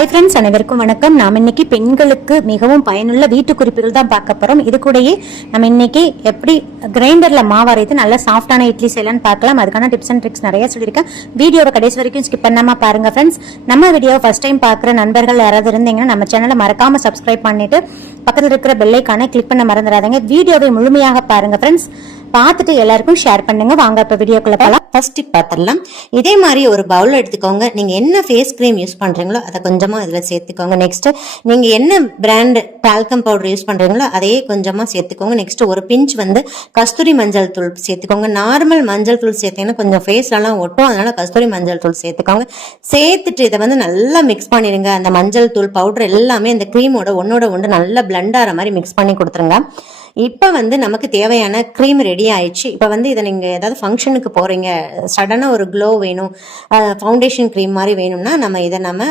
Hi friends அனைவருக்கும் வணக்கம். நாம் இன்னைக்கு பெண்களுக்கு மிகவும் பயனுள்ள வீட்டு குறிப்புகள் தான் பார்க்க போகிறோம் இது கூடயே நம்ம இன்னைக்கு எப்படி கிரைண்டரில் மாவு அரைத்து நல்ல சாஃப்டான இட்லி செய்யலாம்னு பார்க்கலாம். அதுக்கான டிப்ஸ் அண்ட் ட்ரிக்ஸ் நிறைய சொல்லியிருக்கேன். வீடியோவை கடைசி வரைக்கும் ஸ்கிப் பண்ணாமல் பாருங்க ஃப்ரெண்ட்ஸ் நம்ம வீடியோவை ஃபர்ஸ்ட் டைம் பார்க்குற நண்பர்கள் யாராவது இருந்தீங்கன்னா நம்ம சேனலை மறக்காமல் சப்ஸ்கிரைப் பண்ணிட்டு பக்கத்தில் இருக்கிற பெல்லைக்கான கிளிக் பண்ண மறந்துடாதீங்க. வீடியோவை முழுமையாக பாருங்க ஃப்ரெண்ட்ஸ் பார்த்துட்டு எல்லாருக்கும் ஷேர் பண்ணுங்க. வாங்க இப்போ வீடியோக்குள்ள போகலாம் ஃபர்ஸ்ட் டிப் பார்த்துடலாம். இதே மாதிரி ஒரு பவுல் எடுத்துக்கோங்க. நீங்கள் என்ன ஃபேஸ் க்ரீம் யூஸ் பண்ணுறீங்களோ அதை கொஞ்சமாக இதில் சேர்த்துக்கோங்க. நெக்ஸ்ட் நீங்கள் என்ன பிராண்ட் டால்கம் பவுடர் யூஸ் பண்ணுறீங்களோ அதையே கொஞ்சமாக சேர்த்துக்கோங்க. நெக்ஸ்ட் ஒரு பிஞ்ச் வந்து கஸ்தூரி மஞ்சள் தூள் சேர்த்துக்கோங்க. நார்மல் மஞ்சள் தூள் சேர்த்தீங்கன்னா கொஞ்சம் ஃபேஸ்லலாம் ஒட்டும். அதனால கஸ்தூரி மஞ்சள் தூள் சேர்த்துக்கோங்க. சேர்த்துட்டு இதை வந்து நல்லா மிக்ஸ் பண்ணிடுங்க. அந்த மஞ்சள் தூள் பவுடர் எல்லாமே இந்த க்ரீமோட ஒன்னோட ஒன்று நல்லா பிளண்ட் ஆகிற மாதிரி மிக்ஸ் பண்ணி கொடுத்துருங்க. இப்போ வந்து நமக்கு தேவையான க்ரீம் ரெடி ஆயிடுச்சு. இப்போ வந்து இதை நீங்கள் ஏதாவது ஃபங்க்ஷனுக்கு போகிறீங்க சடனாக ஒரு க்ளோ வேணும் ஃபவுண்டேஷன் க்ரீம் மாதிரி வேணும்னா நம்ம இதை நம்ம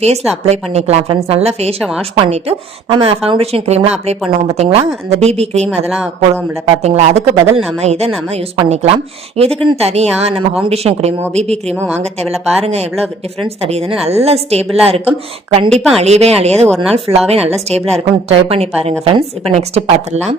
ஃபேஸில் அப்ளை பண்ணிக்கலாம் ஃப்ரெண்ட்ஸ் நல்லா ஃபேஸை வாஷ் பண்ணிவிட்டு நம்ம ஃபவுண்டேஷன் க்ரீம்லாம் அப்ளை பண்ணுவோம் பார்த்தீங்களா இந்த பிபி க்ரீம் அதெல்லாம் போடுவோம்ல பார்த்தீங்களா அதுக்கு பதில் நம்ம இதை நம்ம யூஸ் பண்ணிக்கலாம். எதுக்குன்னு தனியாக நம்ம ஃபவுண்டேஷன் க்ரீமோ பிபி க்ரீமோ வாங்க தேவையில்ல. பாருங்கள் எவ்வளோ டிஃப்ரென்ஸ் தெரியுதுன்னு நல்லா ஸ்டேபிளாக இருக்கும். கண்டிப்பாக அழியவே அழியாது. ஒரு நாள் ஃபுல்லாகவே நல்லா ஸ்டேபிளாக இருக்கும் ட்ரை பண்ணி பாருங்கள் ஃப்ரெண்ட்ஸ் இப்போ நெக்ஸ்ட்டு பார்த்துடலாம்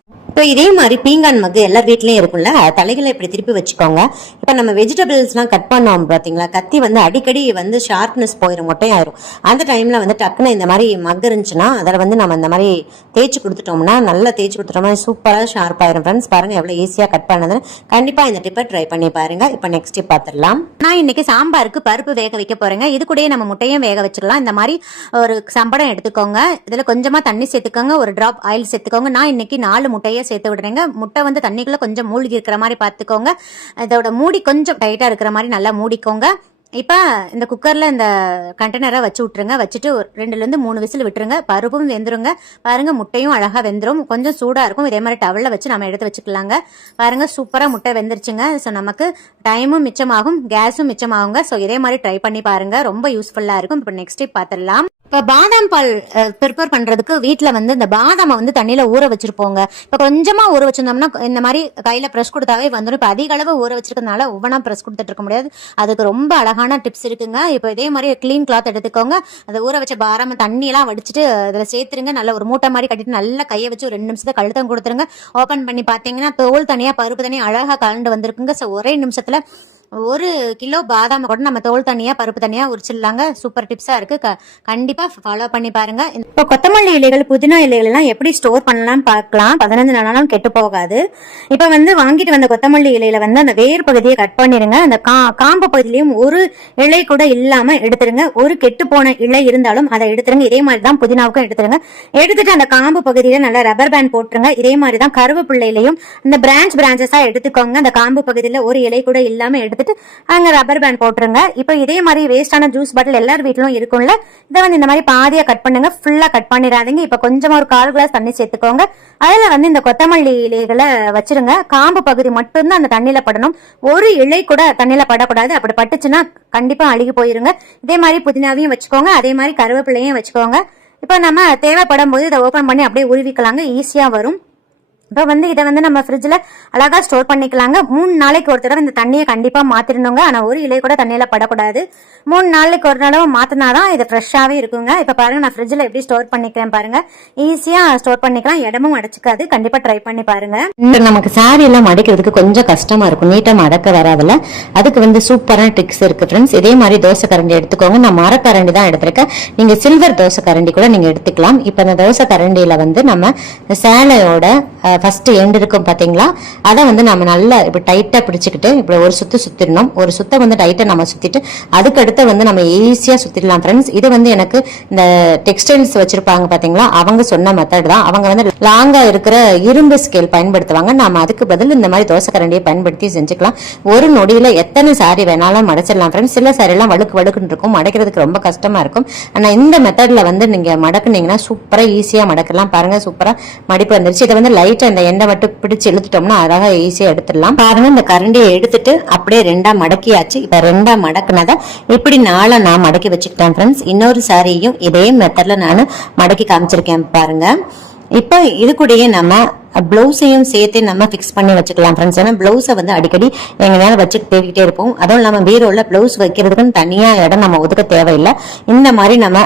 இப்போ இதே மாதிரி பீங்கான் மக்கு எல்லா வீட்லயும் இருக்கும்ல தலைகளை இப்படி திருப்பி வச்சுக்கோங்க. இப்போ நம்ம வெஜிடபிள்ஸ்லாம் கட் பண்ணோம் பார்த்தீங்களா கத்தி வந்து அடிக்கடி வந்து ஷார்ப்னஸ் போயிடும் மொட்டையாயிரும். அந்த டைம்ல வந்து டக்குன்னு இந்த மாதிரி மக் இருந்துச்சுன்னா அதில் வந்து நம்ம இந்த மாதிரி தேய்ச்சி கொடுத்துட்டோம்னா நல்லா தேய்ச்சி கொடுத்துட்டோம்னா சூப்பராக ஷார்ப் ஆயிரும். ஃப்ரெண்ட்ஸ் பாருங்க எவ்வளோ ஈஸியாக கட் பண்ணதுன்னு கண்டிப்பாக இந்த டிப்பை ட்ரை பண்ணி பாருங்க. இப்போ நெக்ஸ்ட் டிப் பார்த்துடலாம் நான் இன்னைக்கு சாம்பாருக்கு பருப்பு வேக வைக்க போறேங்க. இது கூடயே நம்ம முட்டையும் வேக வச்சுக்கலாம். இந்த மாதிரி ஒரு சம்படம் எடுத்துக்கோங்க. இதில் கொஞ்சமாக தண்ணி சேர்த்துக்கோங்க. ஒரு ட்ராப் ஆயில் சேர்த்துக்கோங்க. நான் இன்னைக்கு நாலு முட்டையை சேர்த்து விடுறேங்க. முட்டை வந்து தண்ணிக்குள்ள கொஞ்சம் மூழ்கி இருக்கிற மாதிரி பார்த்துக்கோங்க. இதோட மூடி கொஞ்சம் டைட்டா இருக்கிற மாதிரி நல்லா மூடிக்கோங்க. இப்போ இந்த குக்கரில் இந்த கண்டெய்னரை வச்சு விட்ருங்க வச்சுட்டு ஒரு ரெண்டுலேருந்து மூணு விசில் விட்டுருங்க. பருப்பும் வெந்துருங்க. பாருங்க முட்டையும் அழகாக வெந்துரும். கொஞ்சம் சூடாக இருக்கும். இதே மாதிரி டவலில் வச்சு நம்ம எடுத்து வச்சுக்கலாங்க. பாருங்க சூப்பராக முட்டை வெந்துருச்சுங்க. ஸோ நமக்கு டைமும் மிச்சமாகும். கேஸும் மிச்சமாகுங்க. ஸோ இதே மாதிரி ட்ரை பண்ணி பாருங்க. ரொம்ப யூஸ்ஃபுல்லாக இருக்கும். இப்போ நெக்ஸ்ட் டிப் பார்த்துடலாம். இப்போ பாதாம் பால் ப்ரிப்பேர் பண்ணுறதுக்கு வீட்டில் வந்து இந்த பாதாமை வந்து தண்ணியில் ஊற வச்சிருப்போங்க. இப்போ கொஞ்சமாக ஊற வச்சிருந்தோம்னா இந்த மாதிரி கையில் ப்ரெஷ் கொடுத்தாவே வந்துடும் இப்போ அதிக அளவு ஊற வச்சிருக்கனால ஒவ்வொன்றா ப்ரெஷ் கொடுத்துட்டு இருக்க முடியாது. அதுக்கு ரொம்ப அழகான டிப்ஸ் இருக்குங்க. இப்போ இதே மாதிரி க்ளீன் கிளாத் எடுத்துக்கோங்க. அதை ஊற வச்ச பாராம தண்ணியெல்லாம் வடிச்சிட்டு அதில் சேர்த்துருங்க. நல்ல ஒரு மூட்டை மாதிரி கட்டிட்டு நல்லா கையை வச்சு ஒரு ரெண்டு நிமிஷத்தை கழுத்தம் கொடுத்துருங்க. ஓப்பன் பண்ணி பார்த்தீங்கன்னா தோல் தனியாக பருப்பு தனியாக அழகாக கலந்து வந்திருக்குங்க. ஸோ ஒரே நிமிஷத்தில் ஒரு கிலோ பாதாம் கூட நம்ம தோல் தனியாக பருப்பு தனியாக உரிச்சிடலாங்க. சூப்பர் டிப்ஸாக இருக்குது க கண்டிப்பாக ஃபாலோ பண்ணி பாருங்க. இப்போ கொத்தமல்லி இலைகள் புதினா இலைகள் எல்லாம் எப்படி ஸ்டோர் பண்ணலாம் பார்க்கலாம். பதினஞ்சு நாளாலும் கெட்டு போகாது. இப்போ வந்து வாங்கிட்டு வந்த கொத்தமல்லி இலையில வந்து அந்த வேர் பகுதியை கட் பண்ணிடுங்க அந்த கா காம்பு பகுதியிலையும் ஒரு இலை கூட இல்லாம எடுத்துருங்க. ஒரு கெட்டு போன இலை இருந்தாலும் அதை எடுத்துருங்க. இதே மாதிரி தான் புதினாவுக்கும் எடுத்துருங்க. எடுத்துட்டு அந்த காம்பு பகுதியில நல்லா ரப்பர் பேண்ட் போட்டுருங்க. இதே மாதிரி தான் கருவேப்பிள்ளையிலையும் இந்த பிரான்ச் பிரான்ச்சஸா எடுத்துக்கோங்க. அந்த காம்பு பகுதியில ஒரு இலை கூட இல்லாம எடுத்துட்டு அங்கே ரப்பர் பேண்ட் போட்டுருங்க. இப்போ இதே மாதிரி வேஸ்டான ஜூஸ் பாட்டில் எல்லார் வீட்டிலும் இருக்கும்ல இதை வந்து இந்த மாதிரி பாதியா கட் பண்ணுங்க. ஃபுல்லா கட் பண்ணிடாதீங்க. இப்போ கொஞ்சமா ஒரு கால் கிளாஸ் தண்ணி சேர்த்துக்கோங்க. அதுல வந்து இந்த கொத்தமல்லி இலைகளை வச்சிருங்க. காம்பு பகுதி மட்டும்தான் அந்த தண்ணியில படணும். ஒரு இலை கூட தண்ணியில படக்கூடாது. அப்படி பட்டுச்சுன்னா கண்டிப்பா அழுகி போயிருங்க. இதே மாதிரி புதினாவையும் வச்சுக்கோங்க. அதே மாதிரி கருவேப்பிலையும் வச்சுக்கோங்க. இப்போ நம்ம தேவைப்படும் போது இதை ஓப்பன் பண்ணி அப்படியே உருவிக்கலாங்க. ஈஸியா வரும். இப்போ வந்து இதை வந்து நம்ம ஃப்ரிட்ஜில் அழகாக ஸ்டோர் பண்ணிக்கலாங்க. மூணு நாளைக்கு ஒரு தடவை இந்த தண்ணியை கண்டிப்பாக மாற்றிருந்தோங்க ஆனால் ஒரு இலை கூட தண்ணியில் படக்கூடாது. மூணு நாளைக்கு ஒரு தடவை மாற்றினா தான் இது ஃப்ரெஷ்ஷாகவே இருக்குங்க. இப்போ பாருங்கள் நான் ஃப்ரிட்ஜில் எப்படி ஸ்டோர் பண்ணிக்கிறேன் பாருங்கள் ஈஸியாக ஸ்டோர் பண்ணிக்கலாம். இடமும் அடைச்சிக்காது. கண்டிப்பாக ட்ரை பண்ணி பாருங்கள் நமக்கு சாரி எல்லாம் மடிக்கிறதுக்கு கொஞ்சம் கஷ்டமாக இருக்கும். நீட்டாக மடக்க வராதுல அதுக்கு வந்து சூப்பரான ட்ரிக்ஸ் இருக்குது ஃப்ரெண்ட்ஸ் இதே மாதிரி தோசை கரண்டி எடுத்துக்கோங்க. நான் மரக்கரண்டி தான் எடுத்திருக்கேன். நீங்கள் சில்வர் தோசை கரண்டி கூட நீங்கள் எடுத்துக்கலாம். இப்போ இந்த தோசை கரண்டியில் வந்து நம்ம சேலையோட ஃபஸ்ட்டு எண்டு இருக்கும் பார்த்தீங்களா அதை வந்து நம்ம நல்லா இப்படி டைட்டாக பிடிச்சிக்கிட்டு இப்படி ஒரு சுத்து சுத்திடணும். ஒரு சுத்த வந்து டைட்டாக நம்ம சுற்றிட்டு அதுக்கடுத்து வந்து நம்ம ஈஸியாக சுற்றிடலாம் ஃப்ரெண்ட்ஸ் இது வந்து எனக்கு இந்த டெக்ஸ்டைல்ஸ் வச்சுருப்பாங்க பார்த்தீங்களா அவங்க சொன்ன மெத்தட் தான். அவங்க வந்து லாங்காக இருக்கிற இரும்பு ஸ்கேல் பயன்படுத்துவாங்க. நாம அதுக்கு பதில் இந்த மாதிரி தோசை கரண்டியை பயன்படுத்தி செஞ்சுக்கலாம். ஒரு நொடியில் எத்தனை சாரி வேணாலும் மடைச்சிடலாம். ஃப்ரெண்ட்ஸ் சில சாரி வழுக்கு வழுக்குன்னு இருக்கும். மடைக்கிறதுக்கு ரொம்ப கஷ்டமாக இருக்கும். ஆனால் இந்த மெத்தடில் வந்து நீங்கள் மடக்குனீங்கன்னா சூப்பராக ஈஸியாக மடக்கலாம். பாருங்கள் சூப்பராக மடிப்பு வந்துருச்சு. இதை வந்து லைட்டாக அந்த எண்ணெய் மட்டும் பிடிச்சு இழுத்துட்டோம்னா அழகா ஈஸியாக எடுத்துடலாம். பாருங்க இந்த கரண்டியை எடுத்துட்டு அப்படியே ரெண்டா மடக்கியாச்சு. இப்போ ரெண்டா மடக்குனதை இப்படி நாளை நான் மடக்கி வச்சுக்கிட்டேன் ஃப்ரெண்ட்ஸ் இன்னொரு சாரியும் இதே மெத்தட்ல நான் மடக்கி காமிச்சிருக்கேன் பாருங்க. இப்போ இது கூடயே நம்ம ப்ளவுஸையும் சேர்த்து நம்ம ஃபிக்ஸ் பண்ணி வச்சுக்கலாம் ஃப்ரெண்ட்ஸ் ஏன்னா ப்ளவுஸை வந்து அடிக்கடி எங்கள் மேலே வச்சு தேடிக்கிட்டே இருப்போம். அதுவும் இல்லாமல் பீரோவில் ப்ளவுஸ் வைக்கிறதுக்குன்னு தனியாக இடம் நம்ம ஒதுக்க தேவையில்லை. இந்த மாதிரி நம்ம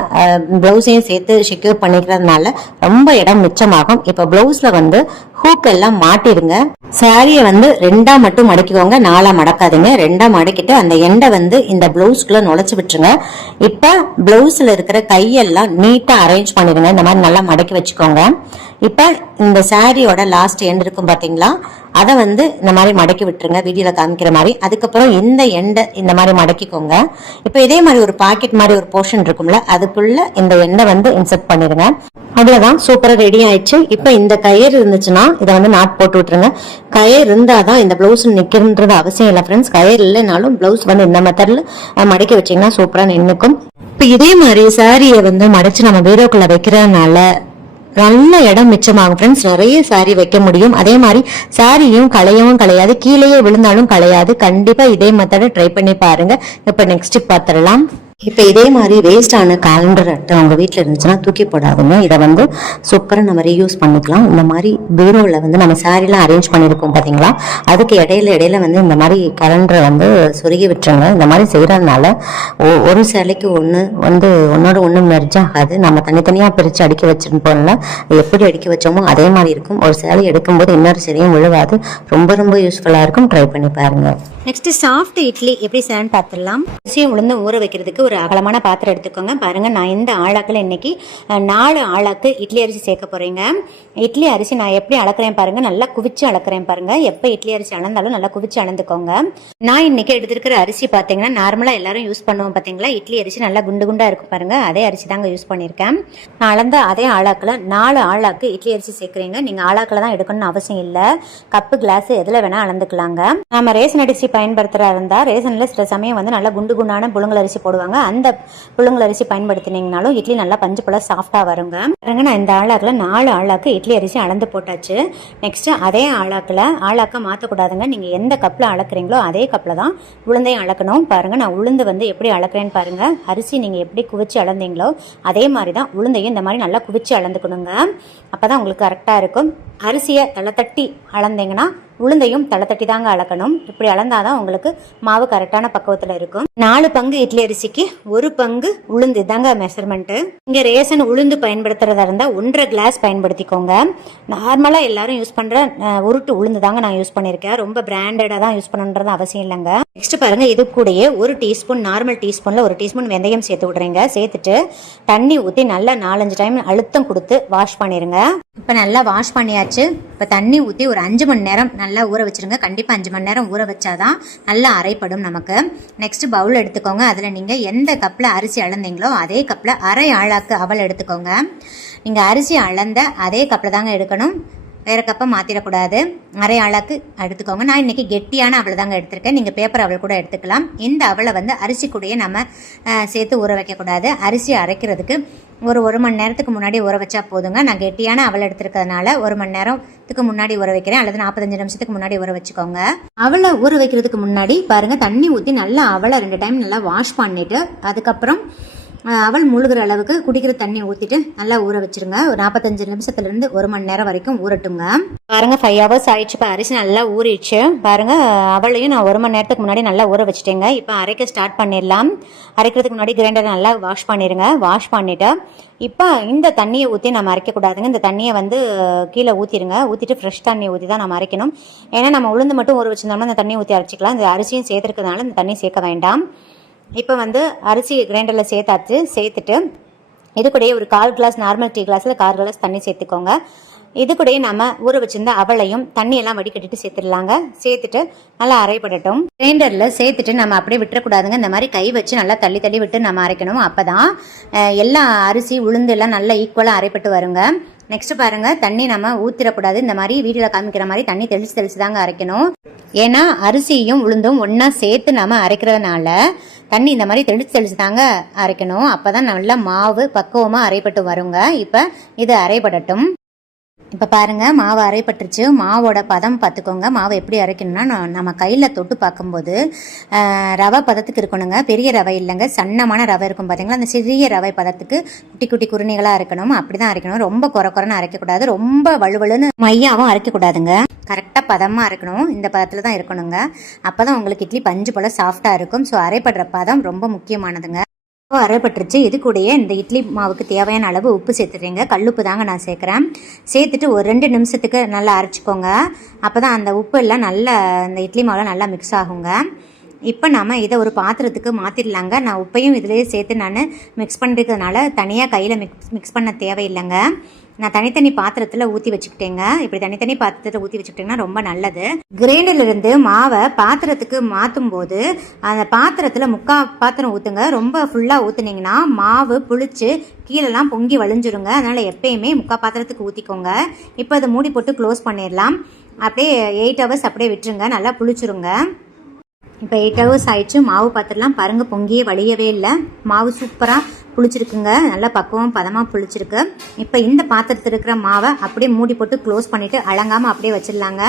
ப்ளவுஸையும் சேர்த்து செக்யூர் பண்ணிக்கிறதுனால ரொம்ப இடம் மிச்சமாகும். இப்போ ப்ளவுஸில் வந்து ஹூக் எல்லாம் மாட்டிடுங்க. சாரியை வந்து ரெண்டா மட்டும் மடக்கிக்கோங்க. நாலா மடக்காதீங்க. ரெண்டா மடக்கிட்டு அந்த எண்டை வந்து இந்த ப்ளவுஸ்க்குள்ள நுழைச்சு விட்டுருங்க. இப்ப ப்ளவுஸில் இருக்கிற கையெல்லாம் நீட்டா அரேஞ்ச் பண்ணிடுங்க. இந்த மாதிரி நல்லா மடக்கி வச்சுக்கோங்க. இப்ப இந்த சாரியோட லாஸ்ட் எண்ட் இருக்கும் பாத்தீங்களா? அதை வந்து இந்த மாதிரி மடக்கி விட்டுருங்க வீடியோவில் காமிக்கிற மாதிரி. அதுக்கப்புறம் இந்த எண்டை இந்த மாதிரி மடக்கிக்கோங்க. இப்போ இதே மாதிரி ஒரு பாக்கெட் மாதிரி ஒரு போர்ஷன் இருக்கும்ல அதுக்குள்ள இந்த எண்ணெய் வந்து இன்செர்ட் பண்ணிடுங்க அவ்வளோதான் சூப்பரா ரெடி ஆயிடுச்சு. இப்போ இந்த கயிறு இருந்துச்சுன்னா இதை வந்து நாட் போட்டு விட்டுருங்க. கயிறு இருந்தாதான் இந்த பிளவுஸ் நிற்கிறன்றது அவசியம் இல்லை ஃப்ரெண்ட்ஸ் கயிறு இல்லைனாலும் பிளவுஸ் வந்து இந்த மெத்தடில் மடக்கி வச்சீங்கன்னா சூப்பரா நின்னுக்கும். இப்போ இதே மாதிரி சாரியை வந்து மடிச்சு நம்ம வீடியோக்குள்ளே வைக்கிறதுனால நல்ல இடம் மிச்சமாகும் ஃப்ரெண்ட்ஸ் நிறைய சாரி வைக்க முடியும். அதே மாதிரி சாரியும் களையவும் களையாது. கீழேயே விழுந்தாலும் களையாது. கண்டிப்பா இதே மெத்தடை ட்ரை பண்ணி பாருங்க. இப்ப நெக்ஸ்ட் பார்த்துடலாம். இப்போ இதே மாதிரி வேஸ்டான கேலண்டர் அட்டை உங்கள் வீட்டில் இருந்துச்சுன்னா தூக்கி போடாதுங்க. இதை வந்து சூப்பராக நம்ம ரீயூஸ் பண்ணிக்கலாம். இந்த மாதிரி பீரோவில் வந்து நம்ம சாரீலாம் அரேஞ்ச் பண்ணியிருக்கோம் பார்த்தீங்களா அதுக்கு இடையில இடையில வந்து இந்த மாதிரி கேலண்டரை வந்து சொருகி விட்டுருங்க. இந்த மாதிரி செய்கிறதுனால ஒரு சேலைக்கு ஒன்று வந்து ஒன்னோட ஒன்று மெர்ஜ் ஆகாது. நம்ம தனித்தனியாக பிரித்து அடுக்கி வச்சிருப்போம்ல. எப்படி அடுக்கி வச்சோமோ அதே மாதிரி இருக்கும். ஒரு சேலை எடுக்கும்போது இன்னொரு சேலையும் விழுவாது. ரொம்ப ரொம்ப யூஸ்ஃபுல்லாக இருக்கும். ட்ரை பண்ணி பாருங்க. நெக்ஸ்ட் சாஃப்ட் இட்லி எப்படி செய்யலாம்னு பார்த்துடலாம். அரிசியை உளுந்து ஊற வைக்கிறதுக்கு ஒரு அகலமான பாத்திரம் எடுத்துக்கோங்க. பாருங்க நான் இந்த ஆளாக்கில் இன்னைக்கு நாலு ஆளாக்கு இட்லி அரிசி சேர்க்க போறேங்க. இட்லி அரிசி நான் எப்படி அளக்குறேன் பாருங்க நல்லா குவிச்சு அளக்குறேன் பாருங்க. எப்போ இட்லி அரிசி அளந்தாலும் நல்லா குவிச்சு அளந்துக்கோங்க. நான் இன்னைக்கு எடுத்திருக்கிற அரிசி பார்த்தீங்கன்னா நார்மலாக எல்லாரும் யூஸ் பண்ணுவோம் பார்த்தீங்களா இட்லி அரிசி நல்லா குண்டு குண்டா இருக்கும் பாருங்க. அதே அரிசி தாங்க யூஸ் பண்ணியிருக்கேன். நான் அளந்த அதே ஆளாக்கில் நாலு ஆளாக்கு இட்லி அரிசி சேர்க்குறீங்க. நீங்கள் ஆளாக்கில் தான் எடுக்கணும்னு அவசியம் இல்லை. கப்பு கிளாஸ் எதில் வேணால் அளந்துக்கலாங்க. நம்ம ரேஷன் அரிசி பயன்படுத்துகிறா இருந்தால் ரேசனில் சில சமயம் வந்து நல்லா குண்டு குண்டான புழுங்கல் அரிசி போடுவாங்க. அந்த புழுங்கல் அரிசி பயன்படுத்தினீங்கனாலும் இட்லி நல்லா பஞ்சு போல சாஃப்டாக வருங்க. பாருங்க நான் இந்த ஆளாக்கில் நாலு ஆளாக்கு இட்லி அரிசி அளந்து போட்டாச்சு. நெக்ஸ்ட் அதே ஆளாக்கில் ஆளாக்க மாற்றக்கூடாதுங்க நீங்கள் எந்த கப்பில் அளக்குறீங்களோ அதே கப்பில் தான் உளுந்தையும் அளக்கணும். பாருங்கள் நான் உளுந்து வந்து எப்படி அளக்குறேன்னு பாருங்கள் அரிசி நீங்கள் எப்படி குவிச்சு அளந்தீங்களோ அதே மாதிரி தான் உளுந்தையும் இந்த மாதிரி நல்லா குவிச்சு அளந்துக்கணுங்க. அப்போ தான் உங்களுக்கு கரெக்டாக இருக்கும். அரிசியை தலை தட்டி அளந்தீங்கன்னா உளுந்தையும் தலை தாங்க அளக்கணும். இப்படி அளந்தாதான் உங்களுக்கு மாவு கரெக்டான பக்குவத்தில் இருக்கும். நாலு பங்கு இட்லி அரிசிக்கு ஒரு பங்கு உளுந்து. தாங்க மெஷர்மெண்ட்டு இங்கே ரேசன் உளுந்து பயன்படுத்துறதா இருந்தால் ஒன்றரை கிளாஸ் பயன்படுத்திக்கோங்க. நார்மலாக எல்லாரும் யூஸ் பண்ணுற உருட்டு உளுந்து தாங்க நான் யூஸ் பண்ணியிருக்கேன். ரொம்ப பிராண்டடாக தான் யூஸ் பண்ணணுன்றது அவசியம் இல்லைங்க. நெக்ஸ்ட் பாருங்க இது கூடயே ஒரு டீஸ்பூன் நார்மல் டீஸ்பூன்ல ஒரு டீஸ்பூன் வெந்தயம் சேர்த்து விடுறீங்க. சேர்த்துட்டு தண்ணி ஊற்றி நல்லா நாலஞ்சு டைம் அழுத்தம் கொடுத்து வாஷ் பண்ணிடுங்க இப்போ நல்லா வாஷ் பண்ணியாச்சு. இப்போ தண்ணி ஊற்றி ஒரு அஞ்சு மணி நேரம் நல்லா ஊற வச்சிருங்க. கண்டிப்பாக அஞ்சு மணி நேரம் ஊற வச்சாதான் நல்லா அரைப்படும் நமக்கு. நெக்ஸ்ட் பவுல் எடுத்துக்கோங்க. அதில் நீங்கள் எந்த கப்பில் அரிசி அளந்தீங்களோ அதே கப்பில் அரை ஆளாக்கு அவல் எடுத்துக்கோங்க. நீங்கள் அரிசி அளந்த அதே கப்பில் தாங்க எடுக்கணும். வேறு கப்பை மாற்றிடக்கூடாது அரை அளவுக்கு எடுத்துக்கோங்க. நான் இன்னைக்கு கெட்டியான அவளை தாங்க எடுத்திருக்கேன். நீங்கள் பேப்பர் அவள் கூட எடுத்துக்கலாம். இந்த அவளை வந்து அரிசி கூடயே நம்ம சேர்த்து ஊற வைக்கக்கூடாது. அரிசி அரைக்கிறதுக்கு ஒரு ஒரு மணி நேரத்துக்கு முன்னாடி ஊற வச்சா போதுங்க. நான் கெட்டியான அவளை எடுத்திருக்கிறதுனால ஒரு மணி நேரத்துக்கு முன்னாடி ஊற வைக்கிறேன். அல்லது நாற்பத்தஞ்சு நிமிஷத்துக்கு முன்னாடி ஊற வச்சுக்கோங்க. அவளை ஊற வைக்கிறதுக்கு முன்னாடி பாருங்கள் தண்ணி ஊற்றி நல்லா அவளை ரெண்டு டைம் நல்லா வாஷ் பண்ணிவிட்டு அதுக்கப்புறம் அவள் முழுகிற அளவுக்கு குடிக்கிற தண்ணி ஊற்றிட்டு நல்லா ஊற வச்சிருங்க. ஒரு நாற்பத்தஞ்சு நிமிஷத்துலேருந்து ஒரு மணி நேரம் வரைக்கும் ஊறட்டுங்க. பாருங்க ஃபைவ் ஹவர்ஸ் ஆயிடுச்சு. இப்போ அரிசி நல்லா ஊறிடுச்சு. பாருங்க அவளையும் நான் ஒரு மணி நேரத்துக்கு முன்னாடி நல்லா ஊற வச்சுட்டேங்க. இப்போ அரைக்க ஸ்டார்ட் பண்ணிடலாம். அரைக்கிறதுக்கு முன்னாடி கிரைண்டர் நல்லா வாஷ் பண்ணிடுங்க. வாஷ் பண்ணிவிட்டு இப்போ இந்த தண்ணியை ஊற்றி நம்ம அரைக்கக்கூடாதுங்க. இந்த தண்ணியை வந்து கீழே ஊற்றிடுங்க ஊற்றிட்டு ஃப்ரெஷ் தண்ணி ஊற்றி தான் நம்ம அரைக்கணும். ஏன்னா நம்ம உளுந்து மட்டும் ஊற வச்சிருந்தோம்னா இந்த தண்ணி ஊற்றி அரைச்சிக்கலாம். இந்த அரிசியும் சேர்த்துருக்கிறதுனால இந்த தண்ணி சேர்க்க வேண்டாம். இப்போ வந்து அரிசி கிரைண்டரில் சேர்த்தாச்சு. சேர்த்துட்டு இது கூடயே ஒரு கால் கிளாஸ் நார்மல் டீ கிளாஸில் கால் கிளாஸ் தண்ணி சேர்த்துக்கோங்க. இது கூடயே நம்ம ஊற வச்சிருந்த அவளையும் தண்ணியெல்லாம் வடிகட்டிட்டு சேர்த்துடலாங்க. சேர்த்துட்டு நல்லா அரைப்படட்டும். கிரைண்டரில் சேர்த்துட்டு நம்ம அப்படியே விட்டுறக்கூடாதுங்க. இந்த மாதிரி கை வச்சு நல்லா தள்ளி தள்ளி விட்டு நம்ம அரைக்கணும். அப்போ தான் எல்லா அரிசி உளுந்து எல்லாம் நல்லா ஈக்குவலாக அரைப்பட்டு வருங்க. நெக்ஸ்ட் பாருங்க தண்ணி நம்ம ஊத்திடக்கூடாது. இந்த மாதிரி வீடியோல காமிக்கிற மாதிரி தண்ணி தெளிச்சு தெளிச்சு தாங்க அரைக்கணும். ஏன்னா அரிசியும் உளுந்தும் ஒன்றா சேர்த்து நம்ம அரைக்கிறதுனால தண்ணி இந்த மாதிரி தெளிச்சு தெளிச்சு தாங்க அரைக்கணும். அப்போதான் நல்லா மாவு பக்குவமாக அரைப்பட்டு வருங்க. இப்போ இது அரைப்படட்டும். இப்போ பாருங்க மாவு அரைப்பட்டுருச்சு. மாவோட பதம் பார்த்துக்கோங்க மாவு எப்படி அரைக்கணும்னா நம்ம கையில் தொட்டு பார்க்கும்போது ரவை பதத்துக்கு இருக்கணுங்க. பெரிய ரவை இல்லைங்க. சன்னமான ரவை இருக்கும் பார்த்தீங்களா அந்த சிறிய ரவை பதத்துக்கு குட்டி குட்டி குருணிகளாக இருக்கணும் அப்படி தான் அரைக்கணும். ரொம்ப குறை குறைன்னு அரைக்கக்கூடாது. ரொம்ப வலுவலுன்னு மையாவும் அரைக்கக்கூடாதுங்க. கரெக்டாக பதமாக அரைக்கணும். இந்த பதத்தில் தான் இருக்கணுங்க. அப்போ தான் உங்களுக்கு இட்லி பஞ்சு போல் சாஃப்டாக இருக்கும். ஸோ அரைப்படுற பதம் ரொம்ப முக்கியமானதுங்க. அரைப்பட்டுருச்சு. இது கூடயே இந்த இட்லி மாவுக்கு தேவையான அளவு உப்பு சேர்த்துடுறீங்க. கல்லுப்பு தாங்க நான் சேர்க்குறேன். சேர்த்துட்டு ஒரு ரெண்டு நிமிஷத்துக்கு நல்லா அரைச்சிக்கோங்க. அப்போ தான் அந்த உப்பு எல்லாம் நல்லா இந்த இட்லி மாவில் நல்லா மிக்ஸ் ஆகுங்க. இப்போ நாம் இதை ஒரு பாத்திரத்துக்கு மாற்றிடலாங்க நான் உப்பையும் இதிலேயே சேர்த்து நான் மிக்ஸ் பண்ணிருக்கிறதுனால தனியாக கையில் மிக்ஸ் மிக்ஸ் பண்ண தேவையில்லைங்க. நான் தனித்தனி பாத்திரத்தில் ஊற்றி வச்சுக்கிட்டேங்க. இப்படி தனித்தனி பாத்திரத்தில் ஊற்றி வச்சுக்கிட்டிங்கன்னா ரொம்ப நல்லது. கிரைண்டர்லேருந்து மாவை பாத்திரத்துக்கு மாற்றும் போது அந்த பாத்திரத்தில் முக்கா பாத்திரம் ஊற்றுங்க ரொம்ப ஃபுல்லாக ஊற்றுனீங்கன்னா மாவு புளிச்சு கீழெல்லாம் பொங்கி வழிஞ்சிருங்க. அதனால் எப்பயுமே முக்கால் பாத்திரத்துக்கு ஊற்றிக்கோங்க இப்போ அதை மூடி போட்டு க்ளோஸ் பண்ணிடலாம். அப்படியே எயிட் ஹவர்ஸ் அப்படியே விட்டுருங்க. நல்லா புளிச்சிருங்க. இப்போ எயிட் ஹவர்ஸ் ஆயிடுச்சு. மாவு பாத்திரலாம் பருங்க பொங்கியே வழியவே இல்லை. மாவு சூப்பராக புளிச்சிருக்குங்க. நல்லா பக்குவம் பதமாக புளிச்சிருக்கு. இப்போ இந்த பாத்திரத்தில் இருக்கிற மாவை அப்படியே மூடி போட்டு க்ளோஸ் பண்ணிவிட்டு அலங்காமல் அப்படியே வச்சிடலாங்க.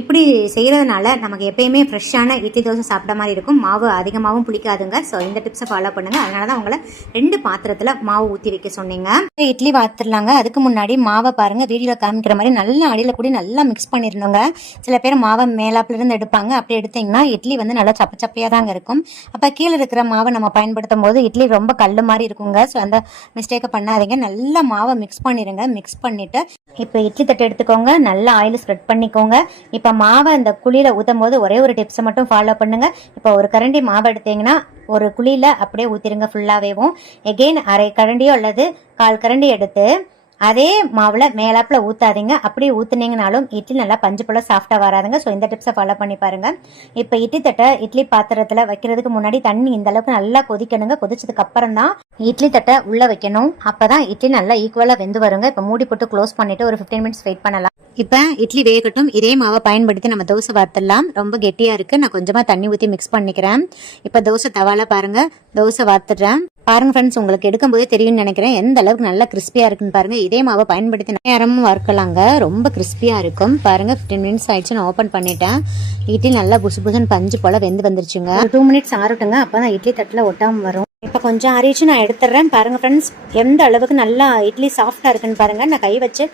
இப்படி செய்கிறதுனால நமக்கு எப்பயுமே ஃப்ரெஷ்ஷான இட்லி தோசை சாப்பிட்ட மாதிரி இருக்கும். மாவு அதிகமாகவும் புளிக்காதுங்க. ஸோ இந்த டிப்ஸை ஃபாலோ பண்ணுங்கள் அதனால தான் உங்களை ரெண்டு பாத்திரத்தில் மாவு ஊற்றி வைக்க சொன்னீங்க. இட்லி பார்த்துடலாங்க அதுக்கு முன்னாடி மாவை பாருங்கள் வீடியோவில் காமிக்கிற மாதிரி நல்லா அடியில் கூடி நல்லா மிக்ஸ் பண்ணிடணுங்க. சில பேர் மாவை மேலாப்புலேருந்து எடுப்பாங்க. அப்படி எடுத்தீங்கன்னா இட்லி வந்து நல்லா சப்ப சப்பையாக தாங்க இருக்கும். அப்போ கீழே இருக்கிற மாவை நம்ம பயன்படுத்தும் போது இட்லி ரொம்ப கல் மாதிரி இருக்கும். இருக்குங்க ஸோ அந்த மிஸ்டேக்கை பண்ணாதீங்க. நல்லா மாவை மிக்ஸ் பண்ணிடுங்க மிக்ஸ் பண்ணிவிட்டு இப்போ இட்லி தட்டு எடுத்துக்கோங்க. நல்லா ஆயில் ஸ்ப்ரெட் பண்ணிக்கோங்க. இப்போ மாவை அந்த குழியில் ஊற்றும் போது ஒரே ஒரு டிப்ஸை மட்டும் ஃபாலோ பண்ணுங்கள் இப்போ ஒரு கரண்டி மாவு எடுத்தீங்கன்னா ஒரு குழியில் அப்படியே ஊற்றிருங்க ஃபுல்லாகவேவும் எகெயின் அரை கரண்டியோ அல்லது கால் கரண்டி எடுத்து அதே மாவில் மேலாப்பில் ஊற்றாதீங்க அப்படியே ஊற்றுனீங்கனாலும் இட்லி நல்லா பஞ்சு போல் சாஃப்டாக வராதுங்க. ஸோ இந்த டிப்ஸை ஃபாலோ பண்ணி பாருங்கள் இப்போ இட்லி தட்டை இட்லி பாத்திரத்தில் வைக்கிறதுக்கு முன்னாடி தண்ணி இந்த அளவுக்கு நல்லா கொதிக்கணுங்க. கொதிச்சதுக்கு அப்புறம் தான் இட்லி தட்டை உள்ளே வைக்கணும். அப்போ தான் இட்லி நல்லா ஈக்குவலாக வெந்து வருங்க. இப்போ மூடி போட்டு க்ளோஸ் பண்ணிவிட்டு ஒரு ஃபிஃப்டீன் மினிட்ஸ் வெயிட் பண்ணலாம். இப்போ இட்லி வேகட்டும். இதே மாவை பயன்படுத்தி நம்ம தோசை வார்த்தலாம் ரொம்ப கெட்டியாக இருக்குது நான் கொஞ்சமாக தண்ணி ஊற்றி மிக்ஸ் பண்ணிக்கிறேன். இப்போ தோசை தவால பாருங்கள் தோசை வார்த்துடுறேன் பாருங்க ஃப்ரெண்ட்ஸ் உங்களுக்கு எடுக்கும்போதே தெரியும்னு நினைக்கிறேன். எந்த அளவுக்கு நல்லா கிறிஸ்பியாக இருக்குன்னு பாருங்க. இதே மாவை பயன்படுத்தி நேரமும் வறுக்கலாங்க. ரொம்ப கிறிஸ்பியாக இருக்கும். பாருங்க ஃபிஃப்டீன் மினிட்ஸ் ஆயிடுச்சு. நான் ஓப்பன் பண்ணிட்டேன். இட்லி நல்லா புசு புசுன்னு பஞ்சு போல் வெந்து வந்துருச்சுங்க. டூ மினிட்ஸ் ஆறட்டுங்க. அப்போ தான் இட்லி தட்டில் ஒட்டாமல் வரும். இப்போ கொஞ்சம் ஆறிச்சு நான் எடுத்துடுறேன் பாருங்கள் ஃப்ரெண்ட்ஸ் எந்த அளவுக்கு நல்லா இட்லி சாஃப்டாக இருக்குன்னு பாருங்கள் நான் கை வச்சு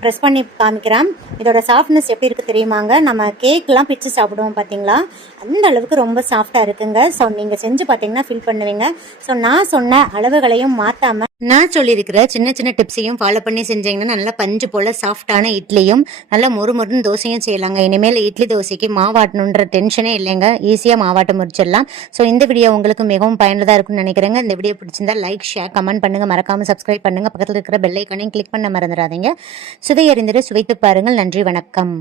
ப்ரெஸ் பண்ணி காமிக்கிறேன். இதோட சாஃப்ட்னஸ் எப்படி இருக்கு தெரியுமாங்க? நம்ம கேக்லாம் பிச்சு சாப்பிடுவோம் பார்த்தீங்களா அந்த அளவுக்கு ரொம்ப சாஃப்டாக இருக்குங்க. ஸோ நீங்கள் செஞ்சு பார்த்தீங்கன்னா ஃபில் பண்ணுவீங்க. ஸோ நான் சொன்ன அளவுகளையும் மாற்றாமல் நான் சொல்லியிருக்கிற சின்ன சின்ன டிப்ஸையும் ஃபாலோ பண்ணி செஞ்சீங்கன்னா நல்லா பஞ்சு போல் சாஃப்டான இட்லியும் நல்லா மொறு மொறுன்னு தோசையும் செய்யலாங்க. இனிமேல் இட்லி தோசைக்கு மாவாட்டணுன்ற டென்ஷனே இல்லைங்க. ஈஸியாக மாவாட்ட முடிச்சிடலாம் ஸோ இந்த வீடியோ உங்களுக்கு மிகவும் பயனுள்ளதாக இருக்கும்னு நினைக்கிறேங்க. இந்த வீடியோ பிடிச்சிருந்தா லைக் ஷேர் கமெண்ட் பண்ணுங்கள் மறக்காமல் சப்ஸ்கிரைப் பண்ணுங்கள் பக்கத்தில் இருக்கிற பெல்லைக்கானையும் கிளிக் பண்ண மறந்துடாதீங்க. சுவை அறிந்திட சுவைத்து பாருங்கள். நன்றி வணக்கம்.